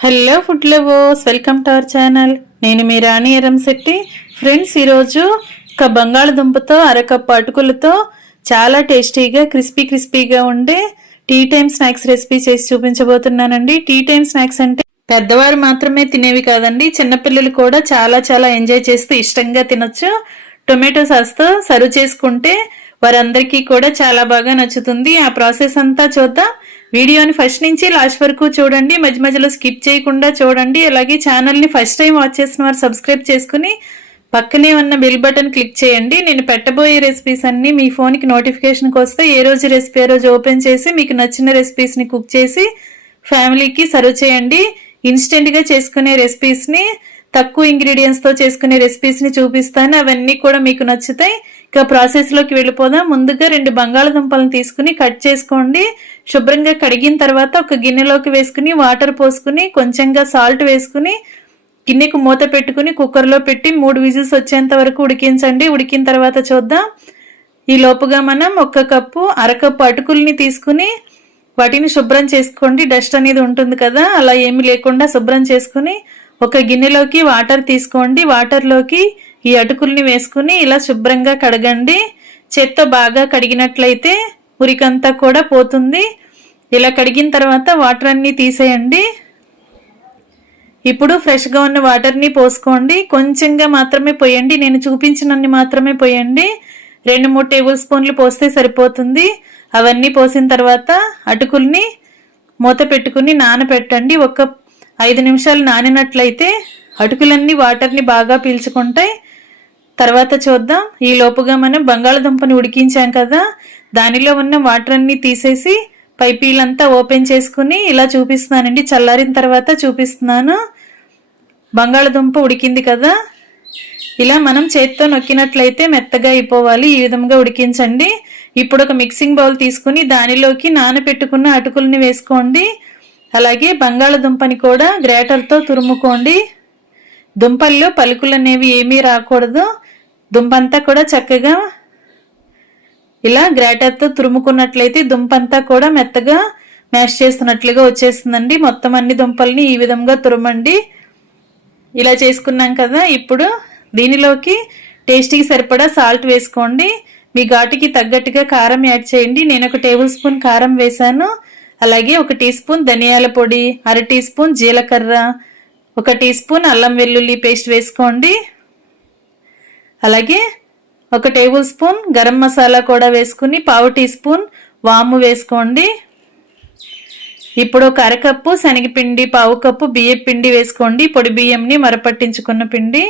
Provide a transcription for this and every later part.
Hello food lovers, welcome to our channel. నేను మీ రాణి Eramsetti. Friends, ఈరోజు ఒక బంగాళదుంపతో అరకప్పు అటుకులతో చాలా టేస్టీగా క్రిస్పీగా ఉండే టీ టైమ్ స్నాక్స్ రెసిపీ చేసి చూపించబోతున్నానండి. టీ టైమ్ స్నాక్స్ అంటే పెద్దవారు మాత్రమే తినేవి కాదండి, చిన్నపిల్లలు కూడా చాలా ఎంజాయ్ చేస్తూ ఇష్టంగా తినొచ్చు. టొమాటో సాస్తో సర్వ్ చేసుకుంటే వారందరికీ కూడా చాలా బాగా నచ్చుతుంది. ఆ ప్రాసెస్ అంతా చూద్దాం. వీడియోని ఫస్ట్ నుంచి లాస్ట్ వరకు చూడండి, మధ్యలో స్కిప్ చేయకుండా చూడండి. అలాగే ఛానల్ని ఫస్ట్ టైం వాచ్ చేసిన వారు సబ్స్క్రైబ్ చేసుకుని పక్కనే ఉన్న బెల్ బటన్ క్లిక్ చేయండి. నేను పెట్టబోయే రెసిపీస్ అన్ని మీ ఫోన్కి నోటిఫికేషన్కి వస్తే ఏ రోజు రెసిపీ ఆ రోజు ఓపెన్ చేసి మీకు నచ్చిన రెసిపీస్ని కుక్ చేసి ఫ్యామిలీకి సర్వ్ చేయండి. ఇన్స్టెంట్గా చేసుకునే రెసిపీస్ని, తక్కువ ఇంగ్రీడియంట్స్తో చేసుకునే రెసిపీస్ని చూపిస్తాను. అవన్నీ కూడా మీకు నచ్చుతాయి. ఇక ప్రాసెస్లోకి వెళ్ళిపోదాం. ముందుగా 2 బంగాళదుంపలను తీసుకుని కట్ చేసుకోండి. శుభ్రంగా కడిగిన తర్వాత ఒక గిన్నెలోకి వేసుకుని వాటర్ పోసుకుని కొంచెంగా సాల్ట్ వేసుకుని గిన్నెకు మూత పెట్టుకుని కుక్కర్లో పెట్టి 3 విజిల్స్ వచ్చేంత వరకు ఉడికించండి. ఉడికిన తర్వాత చూద్దాం. ఈ లోపుగా మనం అరకప్పు అటుకుల్ని తీసుకుని వాటిని శుభ్రం చేసుకోండి. డస్ట్ అనేది ఉంటుంది కదా, అలా ఏమీ లేకుండా శుభ్రం చేసుకుని ఒక గిన్నెలోకి వాటర్ తీసుకోండి. వాటర్లోకి ఈ అటుకుల్ని వేసుకుని ఇలా శుభ్రంగా కడగండి. చేత్తో బాగా కడిగినట్లయితే ఉరికంతా కూడా పోతుంది. ఇలా కడిగిన తర్వాత వాటర్ అన్ని తీసేయండి. ఇప్పుడు ఫ్రెష్గా ఉన్న వాటర్ని పోసుకోండి. కొంచెంగా మాత్రమే పోయండి, నేను చూపించినన్ని మాత్రమే పోయండి. 2-3 టేబుల్ స్పూన్లు పోస్తే సరిపోతుంది. అవన్నీ పోసిన తర్వాత అటుకుల్ని మూత పెట్టుకుని నానబెట్టండి. ఒక 5 నిమిషాలు నానినట్లయితే అటుకులన్నీ వాటర్ని బాగా పీల్చుకుంటాయి. తర్వాత చూద్దాం. ఈ లోపుగా మనం బంగాళదుంపని ఉడికించాం కదా, దానిలో ఉన్న వాటర్ అన్ని తీసేసి పైపీలంతా ఓపెన్ చేసుకుని ఇలా చూపిస్తున్నానండి. చల్లారిన తర్వాత చూపిస్తున్నాను. బంగాళదుంప ఉడికింది కదా, ఇలా మనం చేత్తో నొక్కినట్లయితే మెత్తగా అయిపోవాలి. ఈ విధంగా ఉడికించండి. ఇప్పుడు ఒక మిక్సింగ్ బౌల్ తీసుకుని దానిలోకి నానబెట్టుకున్న అటుకుల్ని వేసుకోండి. అలాగే బంగాళదుంపని కూడా గ్రేటర్తో తురుముకోండి. దుంపల్లో పలుకులు అనేవి ఏమీ రాకూడదు. దుంపంతా కూడా చక్కగా ఇలా గ్రేటర్తో తురుముకున్నట్లయితే దుంపంతా కూడా మెత్తగా మ్యాష్ చేస్తున్నట్లుగా వచ్చేస్తుందండి. మొత్తం అన్ని దుంపల్ని ఈ విధంగా తురమండి. ఇలా చేసుకున్నాం కదా, ఇప్పుడు దీనిలోకి టేస్ట్కి సరిపడా సాల్ట్ వేసుకోండి. మీ ఘాటుకి తగ్గట్టుగా కారం యాడ్ చేయండి. నేను 1 టేబుల్ స్పూన్ కారం వేశాను. అలాగే 1 టీ స్పూన్ ధనియాల పొడి, 1/2 టీ స్పూన్ జీలకర్ర, 1 టీ స్పూన్ అల్లం వెల్లుల్లి పేస్ట్ వేసుకోండి. అలాగే 1 టేబుల్ స్పూన్ గరం మసాలా కూడా వేసుకుని 1/2 టీ స్పూన్ వాము వేసుకోండి. ఇప్పుడు 1 అరకప్పు శనగపిండి, 1/2 కప్పు బియ్యం పిండి వేసుకోండి. పొడి బియ్యంని మరపట్టించుకున్న పిండి.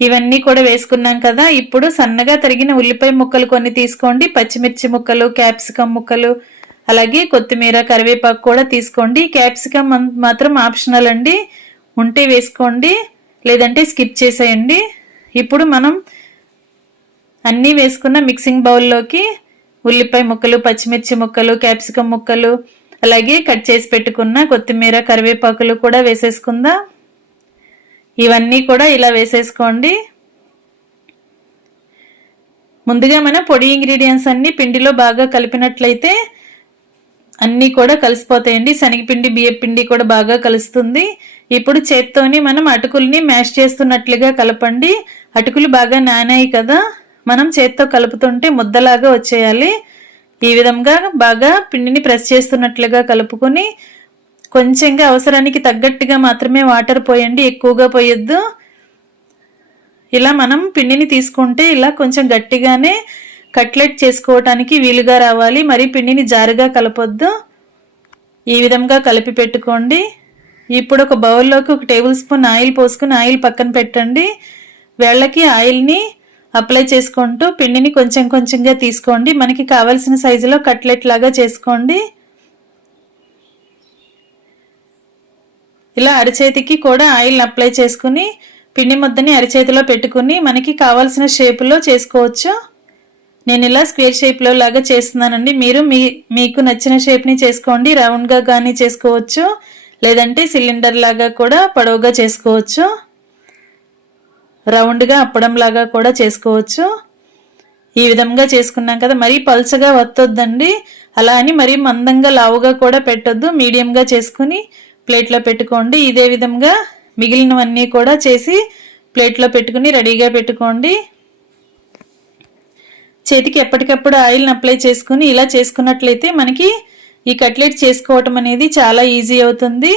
ఇవన్నీ కూడా వేసుకున్నాం కదా, ఇప్పుడు సన్నగా తరిగిన ఉల్లిపాయ ముక్కలు కొన్ని తీసుకోండి. పచ్చిమిర్చి ముక్కలు, క్యాప్సికం ముక్కలు, అలాగే కొత్తిమీర, కరివేపాకు కూడా తీసుకోండి. క్యాప్సికం మాత్రం ఆప్షనల్ అండి, ఉంటే వేసుకోండి, లేదంటే స్కిప్ చేసేయండి. ఇప్పుడు మనం అన్నీ వేసుకున్న మిక్సింగ్ బౌల్లోకి ఉల్లిపాయ ముక్కలు, పచ్చిమిర్చి ముక్కలు, క్యాప్సికం ముక్కలు, అలాగే కట్ చేసి పెట్టుకున్న కొత్తిమీర, కరివేపాకులు కూడా వేసేసుకుందాం. ఇవన్నీ కూడా ఇలా వేసేసుకోండి. ముందుగా మనం పొడి ఇంగ్రీడియంట్స్ అన్ని పిండిలో బాగా కలిపినట్లయితే అన్నీ కూడా కలిసిపోతాయండి. శనగపిండి, బియ్యం పిండి కూడా బాగా కలుస్తుంది. ఇప్పుడు చేత్తోని మనం అటుకుల్ని మ్యాష్ చేస్తున్నట్లుగా కలపండి. అటుకులు బాగా నానాయి కదా, మనం చేత్తో కలుపుతుంటే ముద్దలాగా వచ్చేయాలి. ఈ విధంగా బాగా పిండిని ప్రెస్ చేస్తున్నట్లుగా కలుపుకొని కొంచెంగా అవసరానికి తగ్గట్టుగా మాత్రమే వాటర్ పోయండి, ఎక్కువగా పోయొద్దు. ఇలా మనం పిండిని తీసుకుంటే ఇలా కొంచెం గట్టిగానే కట్లెట్ చేసుకోవటానికి వీలుగా రావాలి. మరి పిండిని జారుగా కలపొద్దు. ఈ విధంగా కలిపి పెట్టుకోండి. ఇప్పుడు ఒక బౌల్లోకి 1 టేబుల్ స్పూన్ ఆయిల్ పోసుకుని ఆయిల్ పక్కన పెట్టండి. వేళ్ళకి ఆయిల్ని అప్లై చేసుకుంటూ పిండిని కొంచెంగా తీసుకోండి. మనకి కావాల్సిన సైజులో కట్లెట్ లాగా చేసుకోండి. ఇలా అరచేతికి కూడా ఆయిల్ అప్లై చేసుకుని పిండి ముద్దని అరచేతిలో పెట్టుకుని మనకి కావాల్సిన షేపులో చేసుకోవచ్చు. నేను ఇలా స్క్వేర్ షేప్లో లాగా చేస్తున్నానండి. మీరు మీకు నచ్చిన షేప్ని చేసుకోండి. రౌండ్గా కానీ చేసుకోవచ్చు, లేదంటే సిలిండర్ లాగా కూడా పొడవుగా చేసుకోవచ్చు, రౌండ్గా అప్పడం లాగా కూడా చేసుకోవచ్చు. ఈ విధంగా చేసుకున్నాం కదా, మరీ పల్చగా వత్తొద్దండి. అలా అని మరీ మందంగా లావుగా కూడా పెట్టొద్దు. మీడియంగా చేసుకుని ప్లేట్లో పెట్టుకోండి. ఇదే విధంగా మిగిలినవన్నీ కూడా చేసి ప్లేట్లో పెట్టుకుని రెడీగా పెట్టుకోండి. చేతికి ఎప్పటికప్పుడు ఆయిల్ని అప్లై చేసుకుని ఇలా చేసుకున్నట్లయితే మనకి ఈ కట్లెట్ చేసుకోవటం అనేది చాలా ఈజీ అవుతుంది.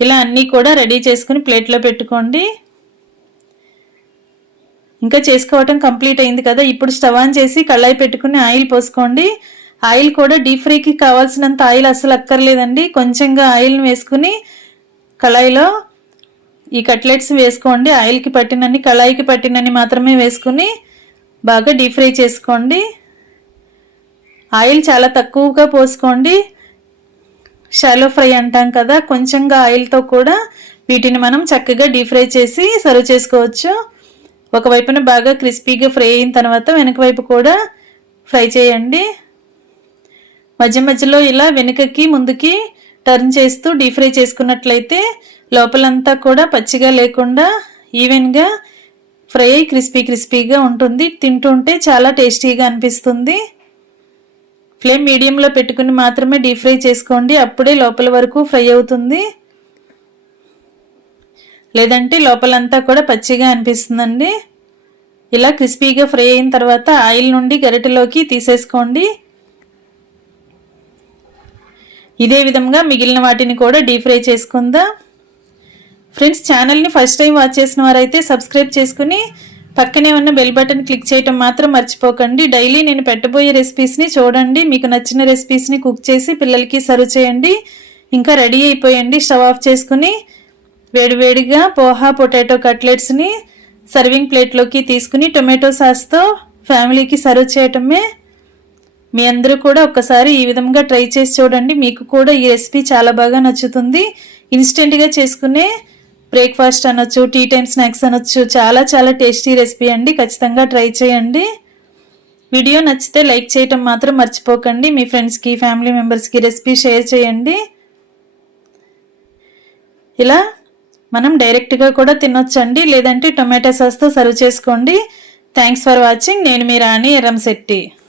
ఇలా అన్నీ కూడా రెడీ చేసుకుని ప్లేట్లో పెట్టుకోండి. ఇంకా చేసుకోవటం కంప్లీట్ అయింది కదా. ఇప్పుడు స్టవ్ ఆన్ చేసి కళాయి పెట్టుకుని ఆయిల్ పోసుకోండి. ఆయిల్ కూడా డీప్ ఫ్రైకి కావాల్సినంత ఆయిల్ అస్సలు అక్కర్లేదండి. కొంచెంగా ఆయిల్ని వేసుకుని కళాయిలో ఈ కట్లెట్స్ వేసుకోండి. ఆయిల్కి పట్టినన్ని, కళాయికి పట్టినన్ని మాత్రమే వేసుకుని బాగా డీప్ ఫ్రై చేసుకోండి. ఆయిల్ చాలా తక్కువగా పోసుకోండి. షాలో ఫ్రై అంటాం కదా, కొంచెంగా ఆయిల్తో కూడా వీటిని మనం చక్కగా డీప్ ఫ్రై చేసి సర్వ్ చేసుకోవచ్చు. ఒకవైపున బాగా క్రిస్పీగా ఫ్రై అయిన తర్వాత వెనక వైపు కూడా ఫ్రై చేయండి. మధ్య మధ్యలో ఇలా వెనుకకి ముందుకి టర్న్ చేస్తూ డీప్ ఫ్రై చేసుకున్నట్లయితే లోపలంతా కూడా పచ్చిగా లేకుండా ఈవెన్గా ఫ్రై అయి క్రిస్పీగా ఉంటుంది. తింటుంటే చాలా టేస్టీగా అనిపిస్తుంది. ఫ్లేమ్ మీడియంలో పెట్టుకుని మాత్రమే డీప్ ఫ్రై చేసుకోండి. అప్పుడే లోపల వరకు ఫ్రై అవుతుంది. లేదంటే లోపలంతా కూడా పచ్చిగా అనిపిస్తుందండి. ఇలా క్రిస్పీగా ఫ్రై అయిన తర్వాత ఆయిల్ నుండి గరిటెలోకి తీసేసుకోండి. ఇదే విధంగా మిగిలిన వాటిని కూడా డీప్ ఫ్రై చేసుకుందాం. ఫ్రెండ్స్, ఛానల్ని ఫస్ట్ టైం వాచ్ చేసిన వారైతే సబ్స్క్రైబ్ చేసుకుని పక్కనే ఉన్న బెల్ బటన్ క్లిక్ చేయటం మాత్రం మర్చిపోకండి. డైలీ నేను పెట్టబోయే రెసిపీస్ని చూడండి. మీకు నచ్చిన రెసిపీస్ని కుక్ చేసి పిల్లలకి సర్వ్ చేయండి. ఇంకా రెడీ అయిపోయండి. స్టవ్ ఆఫ్ చేసుకుని వేడివేడిగా పోహా పొటాటో కట్లెట్స్ని సర్వింగ్ ప్లేట్లోకి తీసుకుని టొమాటో సాస్తో ఫ్యామిలీకి సర్వ్ చేయటమే. మీ అందరూ కూడా ఒక్కసారి ఈ విధంగా ట్రై చేసి చూడండి. మీకు కూడా ఈ రెసిపీ చాలా బాగా నచ్చుతుంది. ఇన్స్టెంట్గా చేసుకునే బ్రేక్ఫాస్ట్ అనొచ్చు, టీ టైం స్నాక్స్ అనొచ్చు. చాలా చాలా టేస్టీ రెసిపీ అండి. ఖచ్చితంగా ట్రై చేయండి. వీడియో నచ్చితే లైక్ చేయటం మాత్రం మర్చిపోకండి. మీ ఫ్రెండ్స్కి, ఫ్యామిలీ మెంబర్స్కి రెసిపీ షేర్ చేయండి. ఇలా మనం డైరెక్ట్గా కూడా తినొచ్చండి, లేదంటే టొమాటో సాస్తో సర్వ్ చేసుకోండి. Thanks for watching. నేను మీ రాణి ఎర్రంశెట్టి.